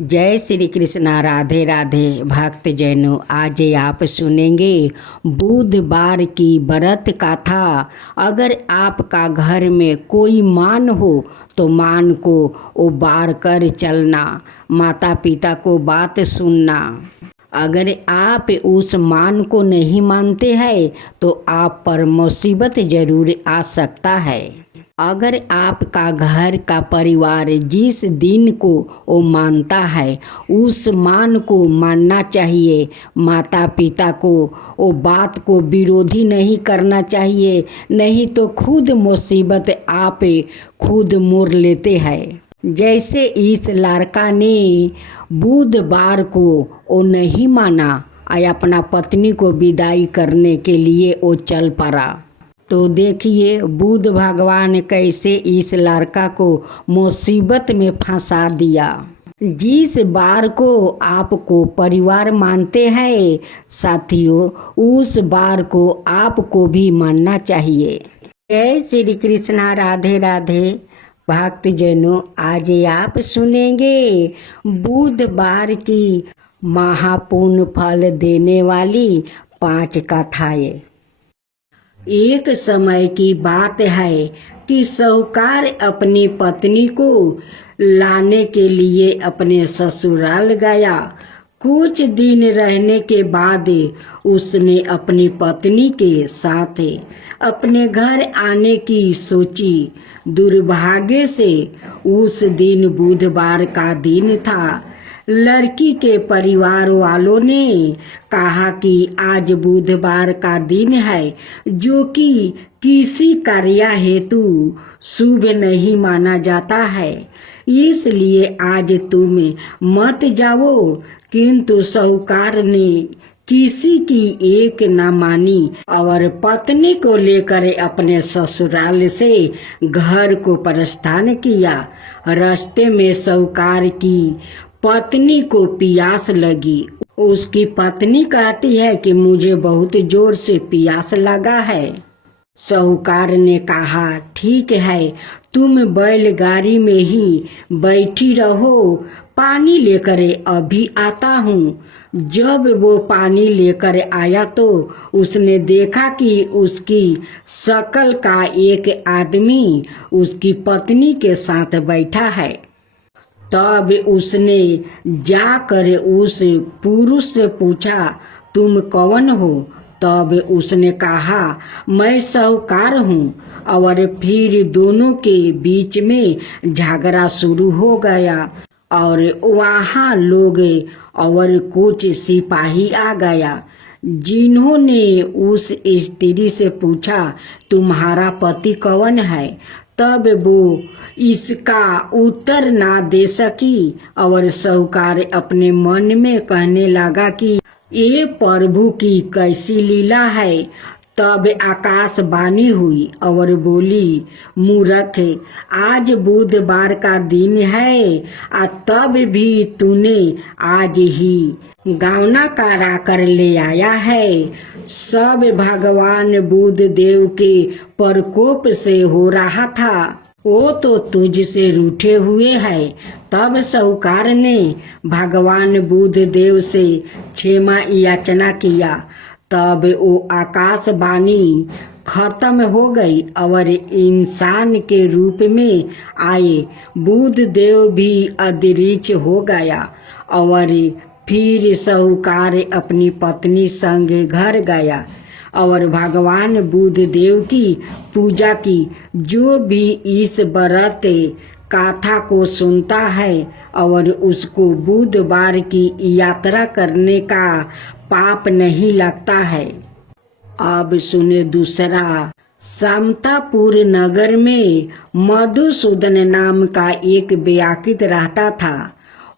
जय श्री कृष्णा। राधे राधे भक्त जैनों, आज आप सुनेंगे बुधवार की व्रत कथा। अगर आपका घर में कोई मान हो तो मान को उबार कर चलना, माता पिता को बात सुनना। अगर आप उस मान को नहीं मानते हैं तो आप पर मुसीबत जरूर आ सकता है। अगर आपका घर का परिवार जिस दिन को वो मानता है उस मान को मानना चाहिए। माता पिता को वो बात को विरोधी नहीं करना चाहिए, नहीं तो खुद मुसीबत आप खुद मोड़ लेते हैं। जैसे इस लड़का ने बुधवार को वो नहीं माना और अपना पत्नी को विदाई करने के लिए वो चल पड़ा। तो देखिए बुध भगवान कैसे इस लड़का को मुसीबत में फंसा दिया। जिस बार को आपको परिवार मानते हैं साथियों, उस बार को आपको भी मानना चाहिए। जय श्री कृष्णा। राधे राधे भक्त जनों, आज आप सुनेंगे बुधवार की महापुण्य फल देने वाली 5 कथाएं। एक समय की बात है कि साहूकार अपनी पत्नी को लाने के लिए अपने ससुराल गया। कुछ दिन रहने के बाद उसने अपनी पत्नी के साथ अपने घर आने की सोची। दुर्भाग्य से उस दिन बुधवार का दिन था। लड़की के परिवार वालों ने कहा कि आज बुधवार का दिन है, जो कि किसी कार्य हेतु शुभ नहीं माना जाता है, इसलिए आज तुम मत जाओ। किंतु साहूकार ने किसी की एक न मानी और पत्नी को लेकर अपने ससुराल से घर को प्रस्थान किया। रास्ते में साहूकार की पत्नी को प्यास लगी। उसकी पत्नी कहती है कि मुझे बहुत जोर से प्यास लगा है। साहूकार ने कहा, ठीक है, तुम बैलगाड़ी में ही बैठी रहो, पानी लेकर अभी आता हूँ। जब वो पानी लेकर आया तो उसने देखा कि उसकी शकल का एक आदमी उसकी पत्नी के साथ बैठा है। तब उसने जाकर उस पुरुष से पूछा, तुम कौन हो? तब उसने कहा, मैं साहूकार हूँ। और फिर दोनों के बीच में झगड़ा शुरू हो गया और वहाँ लोग और कुछ सिपाही आ गया, जिन्होंने उस स्त्री से पूछा, तुम्हारा पति कौन है? तब वो इसका उत्तर ना दे सकी और साहूकार अपने मन में कहने लगा कि ये प्रभु की कैसी लीला है। तब आकाशवाणी हुई और बोली, मूर्ख, आज बुधवार का दिन है तब भी तूने आज ही गावना करा कर ले आया है। सब भगवान बुध देव के प्रकोप से हो रहा था, वो तो तुझसे रूठे हुए है। तब साहूकार ने भगवान बुध देव से क्षमा याचना किया। तब वो आकाशवाणी खत्म हो गई और इंसान के रूप में आए बुध देव भी अदृश्य हो गया। और फिर साहूकार अपनी पत्नी संग घर गया और भगवान बुध देव की पूजा की। जो भी इस व्रत कथा को सुनता है और उसको बुधवार की यात्रा करने का पाप नहीं लगता है। अब सुने दूसरा। समतापुर नगर में मधुसूदन नाम का एक व्याकित रहता था।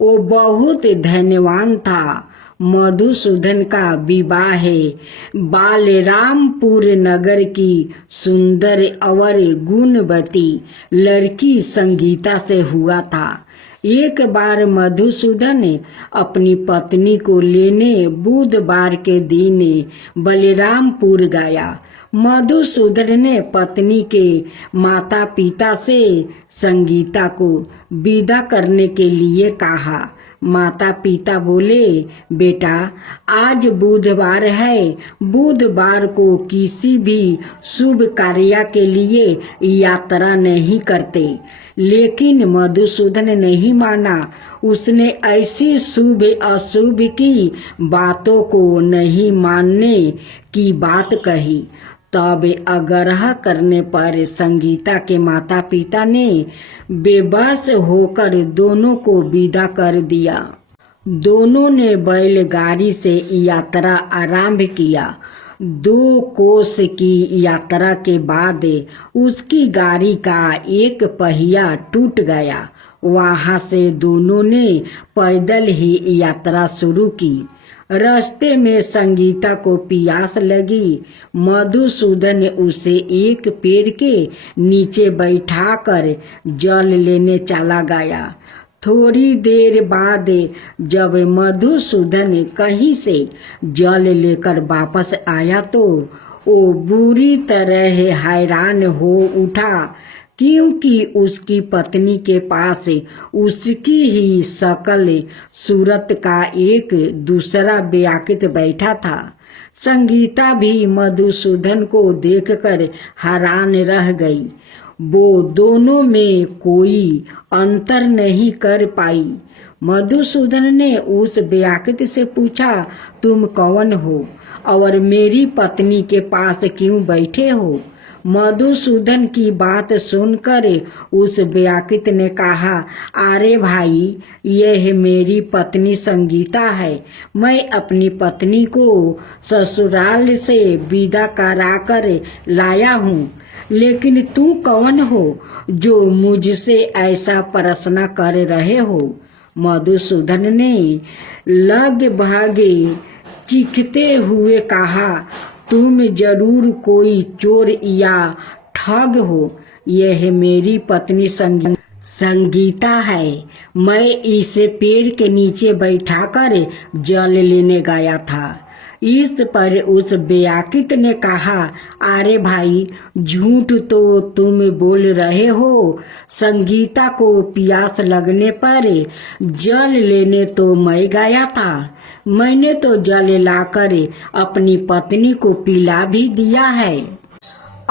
वो बहुत धन्यवान था। मधुसूदन का विवाह बालरामपुर नगर की सुंदर और गुणवती लड़की संगीता से हुआ था। एक बार मधुसूदन अपनी पत्नी को लेने बुधवार के दिन बलरामपुर गया। मधुसूदन ने पत्नी के माता पिता से संगीता को विदा करने के लिए कहा। माता पिता बोले, बेटा आज बुधवार है, बुधवार को किसी भी शुभ कार्य के लिए यात्रा नहीं करते। लेकिन मधुसूदन नहीं माना। उसने ऐसी शुभ अशुभ की बातों को नहीं मानने की बात कही। तब आग्रह करने पर संगीता के माता पिता ने बेबस होकर दोनों को विदा कर दिया। दोनों ने बैलगाड़ी से यात्रा आरंभ किया। 2 कोस की यात्रा के बाद उसकी गाड़ी का एक पहिया टूट गया। वहां से दोनों ने पैदल ही यात्रा शुरू की। रास्ते में संगीता को प्यास लगी। मधुसूदन उसे एक पेड़ के नीचे बैठाकर जल लेने चला गया। थोड़ी देर बाद जब मधुसूदन कहीं से जल लेकर वापस आया तो वो बुरी तरह हैरान हो उठा, क्योंकि उसकी पत्नी के पास उसकी ही शकल सूरत का एक दूसरा व्याकृत बैठा था। संगीता भी मधुसूदन को देखकर हैरान रह गई। वो दोनों में कोई अंतर नहीं कर पाई। मधुसूदन ने उस व्याकृत से पूछा, तुम कौन हो और मेरी पत्नी के पास क्यों बैठे हो? मधुसूदन की बात सुनकर उस व्याकृत ने कहा, अरे भाई, यह मेरी पत्नी संगीता है। मैं अपनी पत्नी को ससुराल से विदा कराकर लाया हूँ। लेकिन तू कौन हो जो मुझसे ऐसा प्रश्न कर रहे हो? मधुसूदन ने लगभग चीखते हुए कहा, तुम जरूर कोई चोर या ठग हो। यह मेरी पत्नी संगीता है। मैं इस पेड़ के नीचे बैठाकर जल लेने गया था। इस पर उस व्याकृत ने कहा, अरे भाई, झूठ तो तुम बोल रहे हो। संगीता को प्यास लगने पर जल लेने तो मैं गया था। मैंने तो जल लाकर अपनी पत्नी को पिला भी दिया है।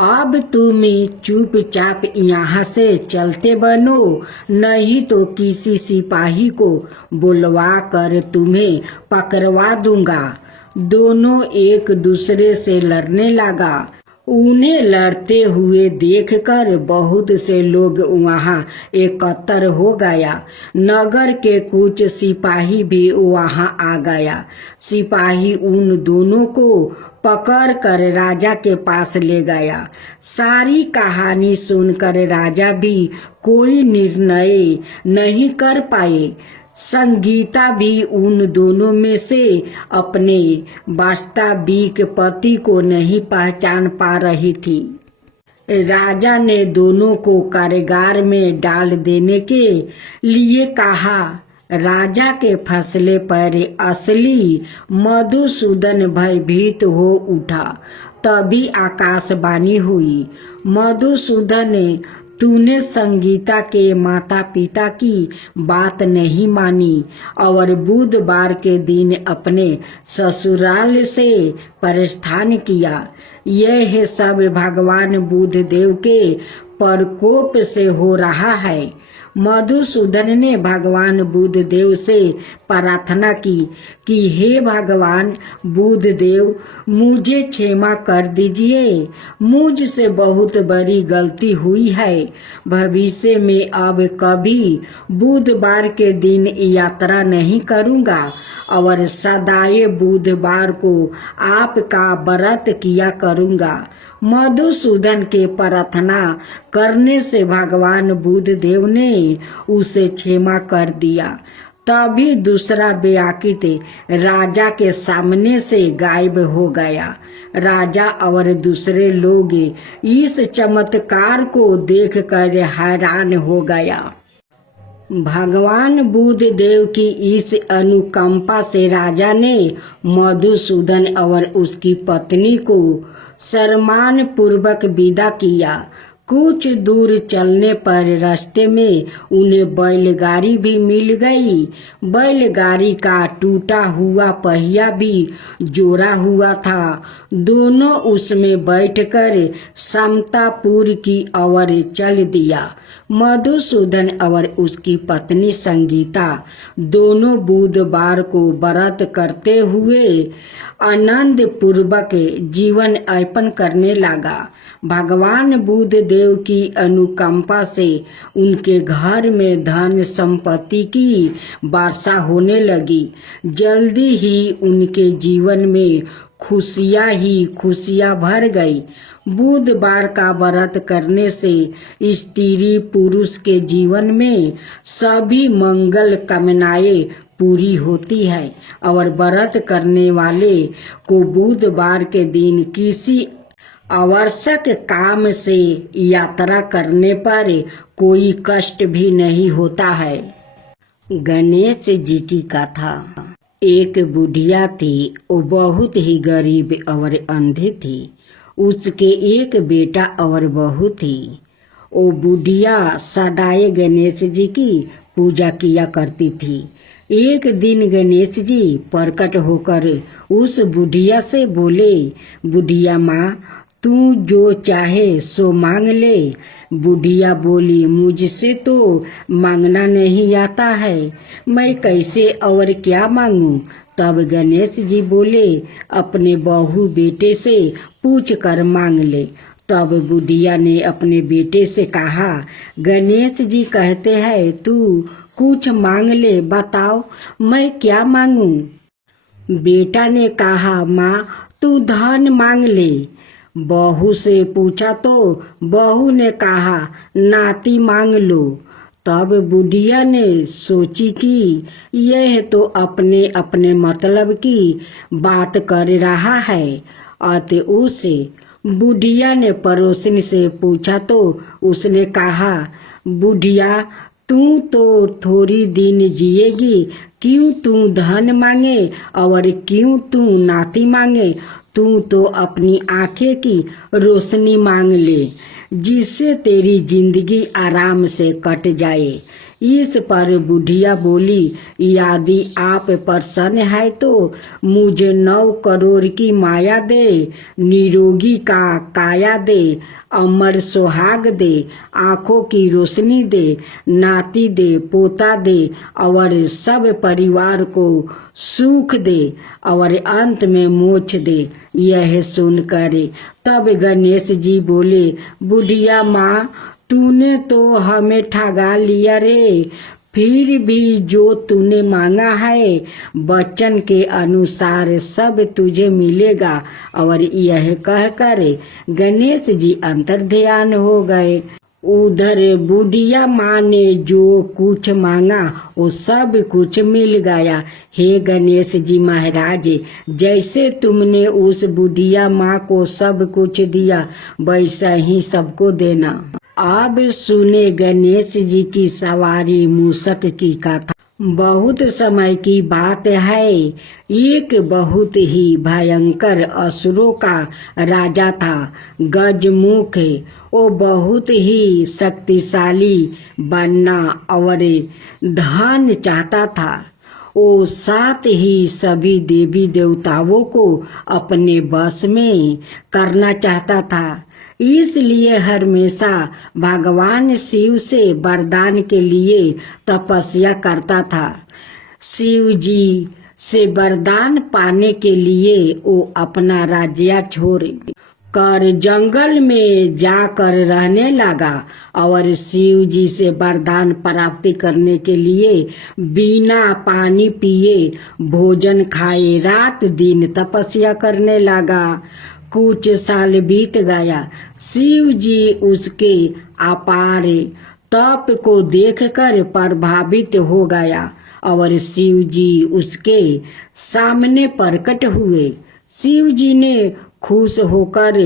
अब तुम चुपचाप यहाँ से चलते बनो, नहीं तो किसी सिपाही को बुलवा कर तुम्हें पकड़वा दूंगा। दोनों एक दूसरे से लड़ने लगा। उन्हें लड़ते हुए देखकर बहुत से लोग वहां एकत्र हो गया। नगर के कुछ सिपाही भी वहां आ गया। सिपाही उन दोनों को पकड़कर राजा के पास ले गया। सारी कहानी सुनकर राजा भी कोई निर्णय नहीं कर पाए। संगीता भी उन दोनों में से अपने वास्तविक पति को नहीं पहचान पा रही थी। राजा ने दोनों को कारागार में डाल देने के लिए कहा। राजा के फैसले पर असली मधुसूदन भयभीत हो उठा। तभी आकाशवाणी हुई, मधुसूदन, तूने संगीता के माता पिता की बात नहीं मानी और बुधवार के दिन अपने ससुराल से प्रस्थान किया। यह सब भगवान बुद्धदेव के प्रकोप से हो रहा है। मधुसूदन ने भगवान बुद्धदेव से प्रार्थना की कि हे भगवान बुद्धदेव, मुझे क्षमा कर दीजिए। मुझसे बहुत बड़ी गलती हुई है। भविष्य में अब कभी बुधवार के दिन यात्रा नहीं करूँगा और सदाए बुधवार को आपका व्रत किया करूँगा। मधुसूदन के प्रार्थना करने से भगवान बुद्धदेव ने उसे क्षमा कर दिया। तभी दूसरा व्याकृत राजा के सामने से गायब हो गया। राजा और दूसरे लोग इस चमत्कार को देखकर हैरान हो गया। भगवान बुद्धदेव की इस अनुकंपा से राजा ने मधुसूदन और उसकी पत्नी को सम्मान पूर्वक विदा किया। कुछ दूर चलने पर रास्ते में उन्हें बैलगाड़ी भी मिल गई। बैलगाड़ी का टूटा हुआ पहिया भी जोड़ा हुआ था। दोनों उसमें बैठकर समतापुर की ओर चल दिया। मधुसूदन और उसकी पत्नी संगीता दोनों बुधवार को व्रत करते हुए आनंद पूर्वक जीवन यापन करने लगा। भगवान बुद्ध देव की अनुकंपा से उनके घर में धन संपत्ति की वर्षा होने लगी। जल्दी ही उनके जीवन में खुशियाँ ही खुशियाँ भर गई। बुधवार का व्रत करने से स्त्री पुरुष के जीवन में सभी मंगल कामनाएं पूरी होती है और व्रत करने वाले को बुधवार के दिन किसी आवश्यक काम से यात्रा करने पर कोई कष्ट भी नहीं होता है। गणेश जी की कथा। एक बुढ़िया थी, वो बहुत ही गरीब और अंधी थी। उसके एक बेटा और बहू थी। वो बुढ़िया सदाए गणेश जी की पूजा किया करती थी। एक दिन गणेश जी प्रकट होकर उस बुढ़िया से बोले, बुढ़िया माँ, तू जो चाहे सो मांग ले। बुढ़िया बोली, मुझसे तो मांगना नहीं आता है, मैं कैसे और क्या मांगूं। तब गणेश जी बोले, अपने बहू बेटे से पूछ कर मांग ले। तब बुढ़िया ने अपने बेटे से कहा, गणेश जी कहते हैं तू कुछ मांग ले, बताओ मैं क्या मांगूं। बेटा ने कहा, माँ तू धन मांग ले। बहू से पूछा तो बहू ने कहा, नाती मांग लो। तब बुढ़िया ने सोची कि यह तो अपने अपने मतलब की बात कर रहा है। अतः उसे बुढ़िया ने पड़ोसिन से पूछा तो उसने कहा, बुढ़िया तू तो थोड़ी दिन जिएगी, क्यों तू धन मांगे और क्यों तू नाती मांगे। तू तो अपनी आंखें की रोशनी मांग ले, जिससे तेरी जिंदगी आराम से कट जाए। इस पर बुढ़िया बोली, यदि आप प्रसन्न है तो मुझे 9 करोड़ की माया दे, निरोगी का काया दे, अमर सुहाग दे, आंखों की रोशनी दे, नाती दे, पोता दे और सब परिवार को सुख दे और अंत में मोक्ष दे। यह सुनकर तब गणेश जी बोले, बुढ़िया माँ, तूने तो हमें ठगा लिया रे। फिर भी जो तूने मांगा है वचन के अनुसार सब तुझे मिलेगा। और यह कहकर गणेश जी अंतर्ध्यान हो गए। उधर बुढ़िया माँ ने जो कुछ मांगा वो सब कुछ मिल गया। हे गणेश जी महाराज, जैसे तुमने उस बुढ़िया माँ को सब कुछ दिया वैसा ही सबको देना। अब सुने गणेश जी की सवारी मूषक की कथा। बहुत समय की बात है, एक बहुत ही भयंकर असुरों का राजा था, गजमुख। वो बहुत ही शक्तिशाली बनना और धन चाहता था। वो साथ ही सभी देवी देवताओं को अपने वश में करना चाहता था। इसलिए हमेशा भगवान शिव से वरदान के लिए तपस्या करता था। शिव जी से वरदान पाने के लिए वो अपना राज्य छोड़ कर जंगल में जाकर रहने लगा और शिव जी से वरदान प्राप्ति करने के लिए बिना पानी पिए भोजन खाए रात दिन तपस्या करने लगा। कुछ साल बीत गया। शिव जी उसके अपार तप को देखकर प्रभावित हो गया और शिव जी उसके सामने प्रकट हुए। शिव जी ने खुश होकर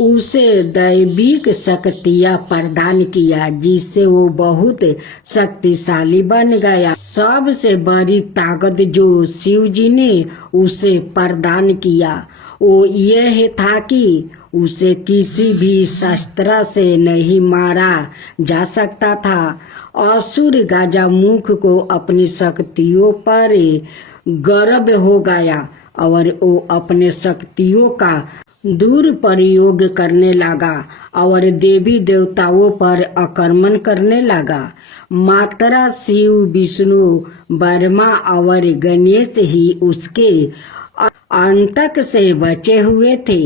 उसे दैविक शक्तियाँ प्रदान किया, जिससे वो बहुत शक्तिशाली बन गया। सबसे बड़ी ताकत जो शिव जी ने उसे प्रदान किया वो यह था कि उसे किसी भी शस्त्र से नहीं मारा जा सकता था। असुर गजमुख को अपनी शक्तियों पर गर्व हो गया और वो अपने शक्तियों का दुरुपयोग करने लगा और देवी देवताओं पर आक्रमण करने लगा। मात्र शिव, विष्णु, ब्रह्मा और गणेश ही उसके आतंक से बचे हुए थे।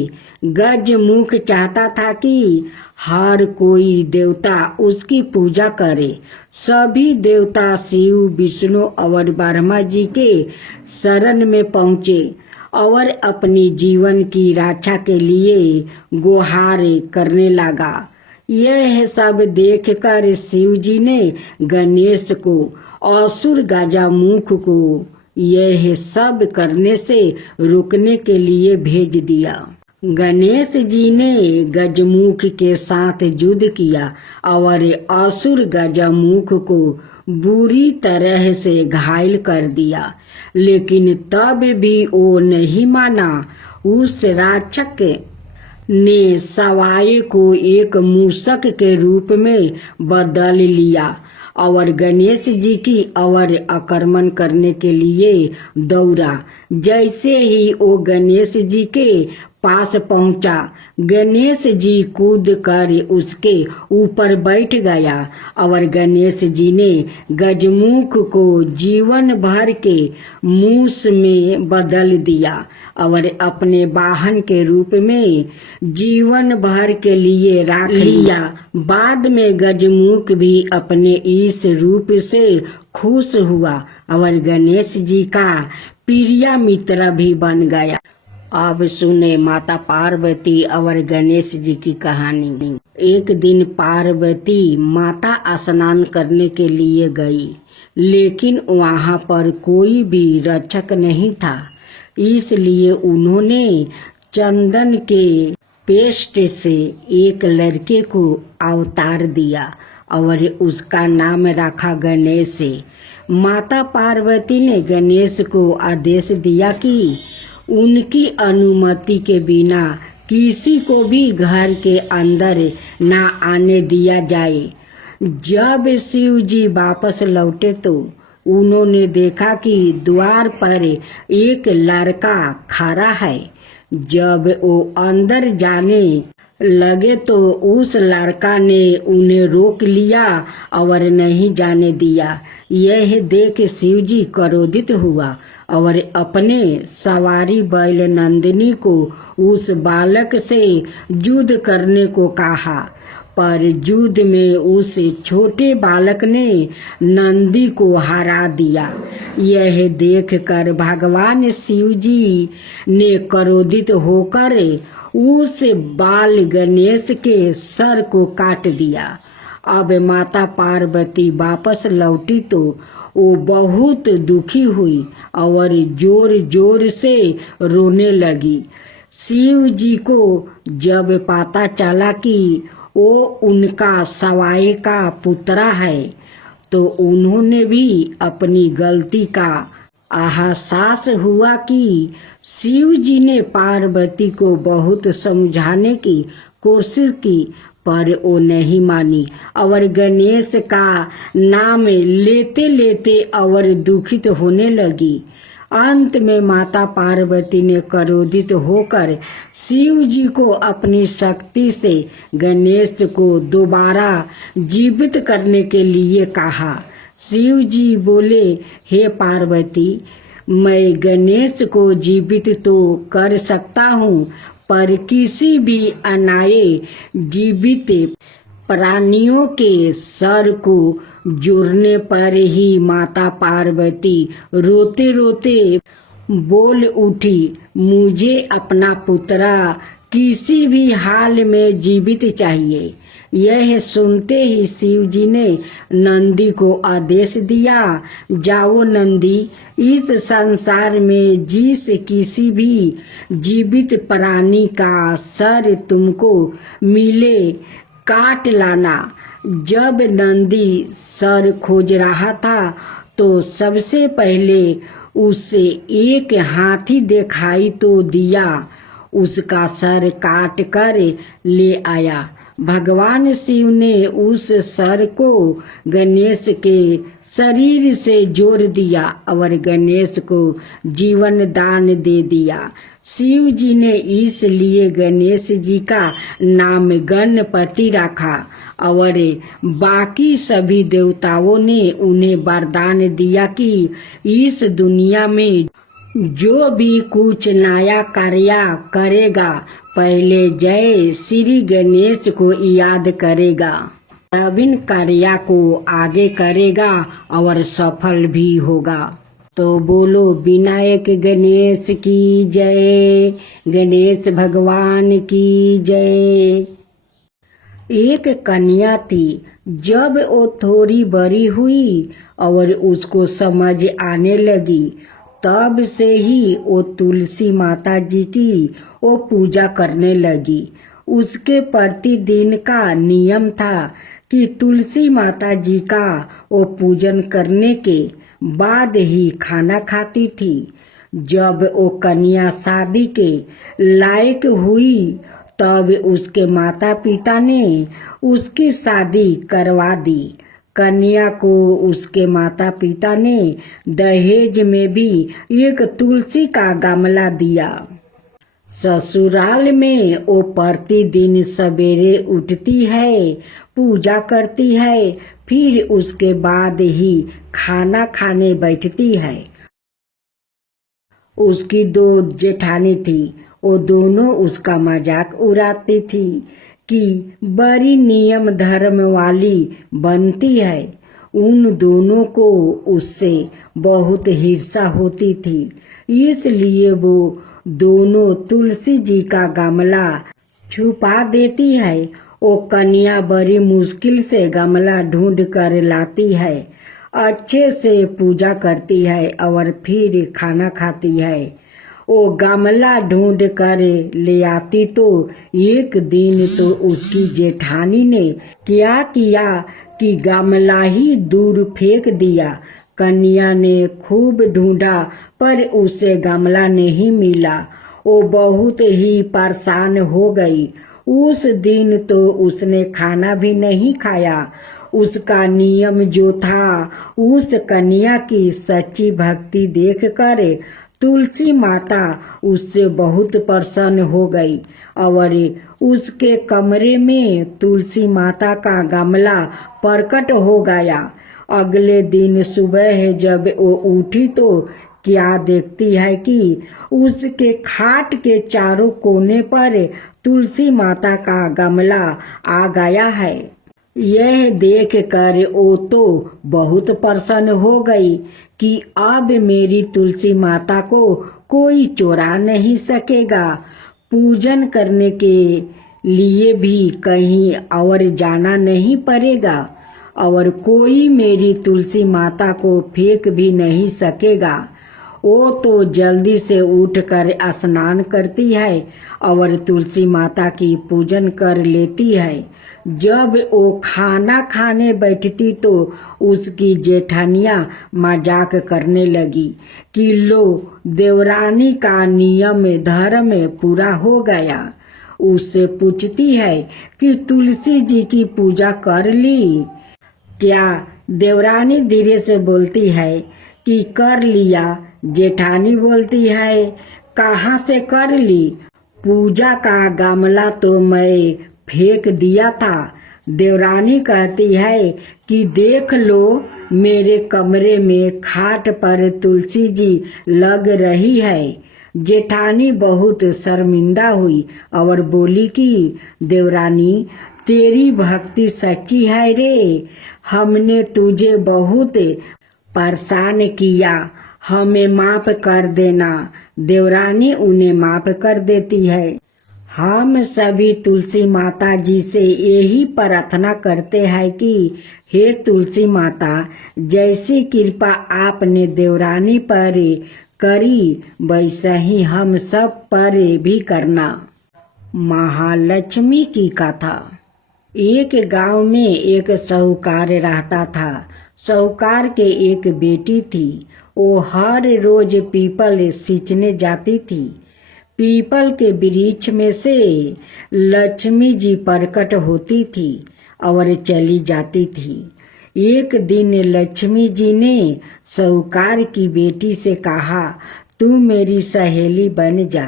गजमुख चाहता था कि हर कोई देवता उसकी पूजा करे। सभी देवता शिव, विष्णु और ब्रह्मा जी के शरण में पहुँचे और अपनी जीवन की रक्षा के लिए गुहार करने लगा। यह सब देखकर शिव जी ने गणेश को, असुर गजमुख को यह सब करने से रोकने के लिए भेज दिया। गणेश जी ने गजमुख के साथ युद्ध किया और असुर गजमुख को बुरी तरह से घायल कर दिया, लेकिन तब भी वो नहीं माना। उस राक्षस ने सवाई को एक मूषक के रूप में बदल लिया और गणेश जी की ओर आक्रमण करने के लिए दौड़ा। जैसे ही वो गणेश जी के पास पहुंचा, गणेश जी कूद कर उसके ऊपर बैठ गया और गणेश जी ने गजमुख को जीवन भर के मूस में बदल दिया और अपने वाहन के रूप में जीवन भर के लिए रख लिया। बाद में गजमुख भी अपने इस रूप से खुश हुआ और गणेश जी का प्रिय मित्र भी बन गया। अब सुने माता पार्वती और गणेश जी की कहानी। एक दिन पार्वती माता स्नान करने के लिए गई, लेकिन वहाँ पर कोई भी रक्षक नहीं था। इसलिए उन्होंने चंदन के पेस्ट से एक लड़के को अवतार दिया और उसका नाम रखा गणेश। माता पार्वती ने गणेश को आदेश दिया कि उनकी अनुमति के बिना किसी को भी घर के अंदर ना आने दिया जाए। जब शिव जी वापस लौटे तो उन्होंने देखा कि द्वार पर एक लड़का खड़ा है। जब वो अंदर जाने लगे तो उस लड़का ने उन्हें रोक लिया और नहीं जाने दिया। यह देख शिव जी क्रोधित हुआ और अपने सवारी बैल नंदिनी को उस बालक से युद्ध करने को कहा, पर युद्ध में उस छोटे बालक ने नंदी को हरा दिया। यह देखकर भगवान शिव जी ने क्रोधित होकर उस बाल गणेश के सर को काट दिया। अब माता पार्वती वापस लौटी तो वो बहुत दुखी हुई और जोर जोर से रोने लगी। शिव जी को जब पता चला कि वो उनका सवाई का पुत्र है तो उन्होंने भी अपनी गलती का एहसास हुआ कि शिव जी ने पार्वती को बहुत समझाने की कोशिश की, पर वो नहीं मानी और गणेश का नाम लेते लेते और दुखित होने लगी। अंत में माता पार्वती ने क्रोधित होकर शिव जी को अपनी शक्ति से गणेश को दोबारा जीवित करने के लिए कहा। शिव जी बोले, हे पार्वती, मैं गणेश को जीवित तो कर सकता हूँ, पर किसी भी अनाए जीवित प्राणियों के सर को जोड़ने पर ही माता पार्वती रोते रोते बोल उठी, मुझे अपना पुत्र किसी भी हाल में जीवित चाहिए। यह सुनते ही शिव जी ने नंदी को आदेश दिया, जाओ नंदी, इस संसार में जिस किसी भी जीवित प्राणी का सर तुमको मिले काट लाना। जब नंदी सर खोज रहा था तो सबसे पहले उसे एक हाथी दिखाई तो दिया। उसका सर काट कर ले आया। भगवान शिव ने उस सर को गणेश के शरीर से जोड़ दिया और गणेश को जीवन दान दे दिया। शिव जी ने इसलिए गणेश जी का नाम गणपति रखा और बाकी सभी देवताओं ने उन्हें वरदान दिया कि इस दुनिया में जो भी कुछ नया कार्य करेगा पहले जय श्री गणेश को याद करेगा, तब इन कार्य को आगे करेगा और सफल भी होगा। तो बोलो विनायक गणेश की जय, गणेश भगवान की जय। एक कन्या थी। जब वो थोड़ी बड़ी हुई और उसको समझ आने लगी, तब से ही वो तुलसी माता जी की वो पूजा करने लगी। उसके प्रतिदिन का नियम था कि तुलसी माता जी का वो पूजन करने के बाद ही खाना खाती थी। जब वो कन्या शादी के लायक हुई तब उसके माता पिता ने उसकी शादी करवा दी। कन्या को उसके माता पिता ने दहेज में भी एक तुलसी का गमला दिया। ससुराल में वो प्रतिदिन सवेरे उठती है, पूजा करती है, फिर उसके बाद ही खाना खाने बैठती है। उसकी 2 जेठानी थी। वो दोनों उसका मजाक उड़ाती थी कि बड़ी नियम धर्म वाली बनती है। उन दोनों को उससे बहुत ईर्ष्या होती थी, इसलिए वो दोनों तुलसी जी का गमला छुपा देती है। वो कन्या बड़ी मुश्किल से गमला ढूंढ कर लाती है, अच्छे से पूजा करती है और फिर खाना खाती है। वो गमला ढूंढ कर ले आती तो एक दिन तो उसकी जेठानी ने क्या किया कि गमला ही दूर फेंक दिया। कन्या ने खूब ढूंढा पर उसे गमला नहीं मिला। वो बहुत ही परेशान हो गई। उस दिन तो उसने खाना भी नहीं खाया। उसका नियम जो था, उस कन्या की सच्ची भक्ति देखकर तुलसी माता उससे बहुत प्रसन्न हो गई और उसके कमरे में तुलसी माता का गमला प्रकट हो गया। अगले दिन सुबह जब वो उठी तो क्या देखती है कि उसके खाट के चारों कोने पर तुलसी माता का गमला आ गया है। यह देख कर वो तो बहुत प्रसन्न हो गई कि अब मेरी तुलसी माता को कोई चुरा नहीं सकेगा। पूजन करने के लिए भी कहीं और जाना नहीं पड़ेगा और कोई मेरी तुलसी माता को फेंक भी नहीं सकेगा। वो तो जल्दी से उठकर स्नान करती है और तुलसी माता की पूजन कर लेती है। जब वो खाना खाने बैठती तो उसकी जेठानियाँ मजाक करने लगी कि लो देवरानी का नियम धर्म पूरा हो गया। उससे पूछती है कि तुलसी जी की पूजा कर ली क्या? देवरानी धीरे से बोलती है कि कर लिया। जेठानी बोलती है कहाँ से कर ली? पूजा का गमला तो मैं फेंक दिया था। देवरानी कहती है कि देख लो मेरे कमरे में खाट पर तुलसी जी लग रही है। जेठानी बहुत शर्मिंदा हुई और बोली कि देवरानी तेरी भक्ति सच्ची है रे, हमने तुझे बहुत परेशान किया, हमें माफ कर देना। देवरानी उन्हें माफ कर देती है। हम सभी तुलसी माता जी से यही प्रार्थना करते हैं कि हे तुलसी माता, जैसी कृपा आपने देवरानी पर करी वैसा ही हम सब पर भी करना। महालक्ष्मी की कथा। एक गांव में एक साहूकार रहता था। साहूकार के एक बेटी थी। वो हर रोज पीपल सींचने जाती थी। पीपल के वृक्ष में से लक्ष्मी जी प्रकट होती थी और चली जाती थी। एक दिन लक्ष्मी जी ने साहूकार की बेटी से कहा, तू मेरी सहेली बन जा।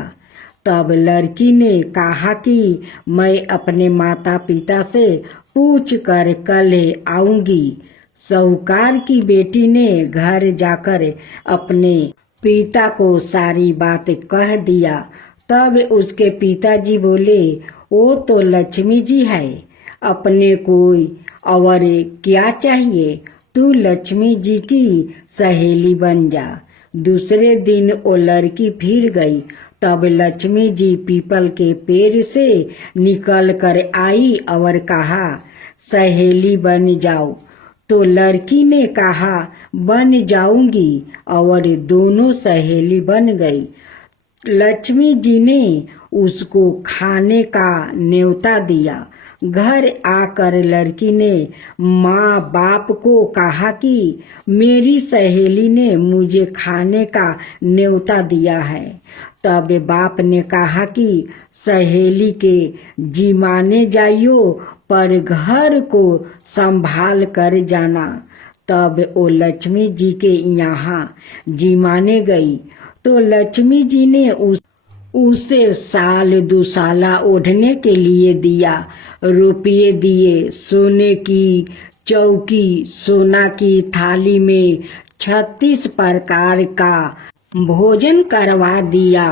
तब लड़की ने कहा कि मैं अपने माता पिता से पूछ कर कल आऊंगी। साहूकार की बेटी ने घर जाकर अपने पिता को सारी बात कह दिया। तब उसके पिताजी बोले, वो तो लक्ष्मी जी है, अपने कोई और क्या चाहिए, तू लक्ष्मी जी की सहेली बन जा। दूसरे दिन वो लड़की फिर गई। तब लक्ष्मी जी पीपल के पेड़ से निकल कर आई और कहा, सहेली बन जाओ। तो लड़की ने कहा, बन जाऊंगी, और दोनों सहेली बन गई। लक्ष्मी जी ने उसको खाने का न्योता दिया। घर आकर लड़की ने माँ बाप को कहा कि मेरी सहेली ने मुझे खाने का न्योता दिया है। तब बाप ने कहा कि सहेली के जिमाने जाइयो, पर घर को संभाल कर जाना। तब वो लक्ष्मी जी के यहाँ जिमाने गई तो लक्ष्मी जी ने उसे साल दुसाला ओढ़ने के लिए दिया, रुपये दिए, सोने की चौकी, सोना की थाली में 36 प्रकार का भोजन करवा दिया।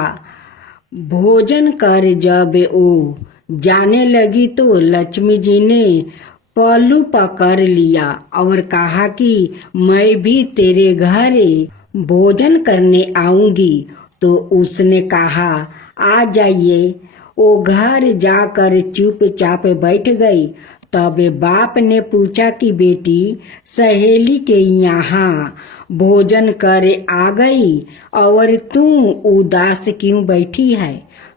भोजन कर जब वो जाने लगी तो लक्ष्मी जी ने पल्लू पकड़ लिया और कहा कि मैं भी तेरे घर भोजन करने आऊंगी। तो उसने कहा, आ जाइए। वो घर जाकर चुपचाप बैठ गई। तब बाप ने पूछा कि बेटी, सहेली के यहाँ भोजन कर आ गई और तू उदास क्यों बैठी है?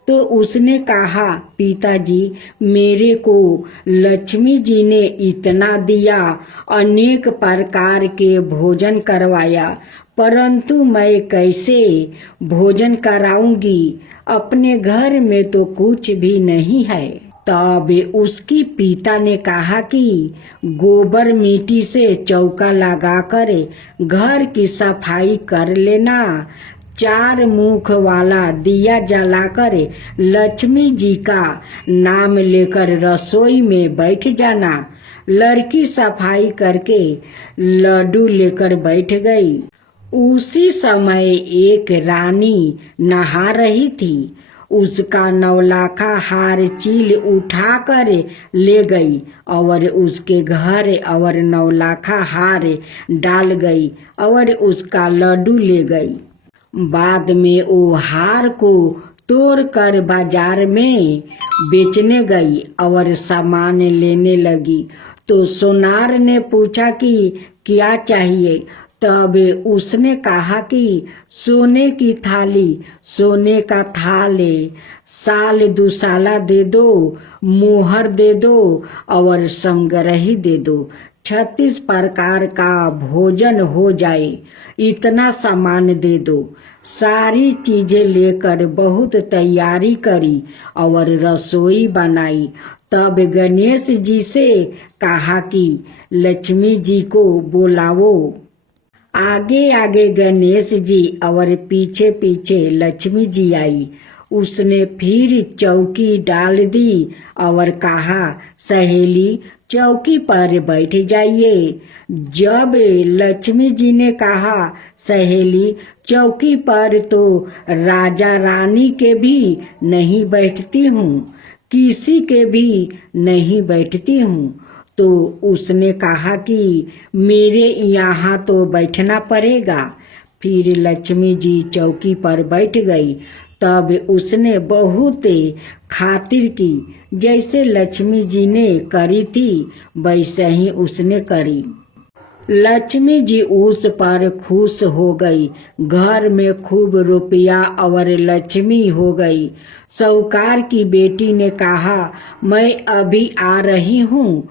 तो उसने कहा, पिताजी, मेरे को लक्ष्मी जी ने इतना दिया, अनेक प्रकार के भोजन करवाया, परंतु मैं कैसे भोजन कराऊंगी? अपने घर में तो कुछ भी नहीं है। तब उसकी पिता ने कहा कि गोबर मिट्टी से चौका लगाकर घर की सफाई कर लेना, 4 मुख वाला दिया जलाकर लक्ष्मी जी का नाम लेकर रसोई में बैठ जाना। लड़की सफाई करके लड्डू लेकर बैठ गई। उसी समय एक रानी नहा रही थी। उसका 9 लाखा हार चील उठाकर ले गई और उसके घर और 9 लाखा हार डाल गई और उसका लड्डू ले गई। बाद में वो हार को तोड़ कर बाजार में बेचने गई और सामान लेने लगी। तो सोनार ने पूछा कि क्या चाहिए? तब उसने कहा कि सोने की थाली, सोने का थाल, साल दुसाला दे दो, मोहर दे दो और संग्रही दे दो, 36 प्रकार का भोजन हो जाए, इतना सामान दे दो। सारी चीजें लेकर बहुत तैयारी करी और रसोई बनाई। तब गणेश जी से कहा कि लक्ष्मी जी को बुलाओ। आगे आगे गणेश जी और पीछे पीछे लक्ष्मी जी आई। उसने फिर चौकी डाल दी और कहा, सहेली, चौकी पर बैठ जाइए। जब लक्ष्मी जी ने कहा, सहेली, चौकी पर तो राजा रानी के भी नहीं बैठती हूँ, किसी के भी नहीं बैठती हूँ। तो उसने कहा कि मेरे यहाँ तो बैठना पड़ेगा। फिर लक्ष्मी जी चौकी पर बैठ गई। तब उसने बहुत खातिर की, जैसे लक्ष्मी जी ने करी थी वैसे ही उसने करी। लक्ष्मी जी उस पर खुश हो गई। घर में खूब रुपया और लक्ष्मी हो गई। साहूकार की बेटी ने कहा, मैं अभी आ रही हूँ,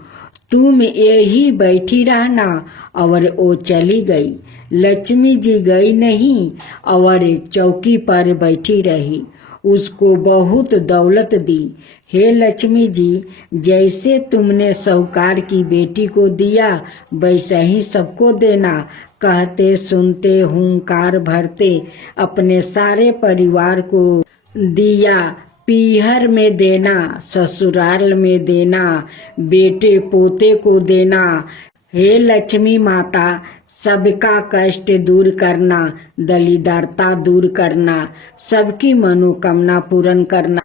तुम यही बैठी रहना, और वो चली गई। लक्ष्मी जी गई नहीं और चौकी पर बैठी रही। उसको बहुत दौलत दी। हे लक्ष्मी जी, जैसे तुमने साहूकार की बेटी को दिया वैसा ही सबको देना। कहते सुनते हुंकार भरते अपने सारे परिवार को दिया। पीहर में देना, ससुराल में देना, बेटे पोते को देना। हे लक्ष्मी माता, सबका कष्ट दूर करना, दलिद्रता दूर करना, सबकी मनोकामना पूर्ण करना।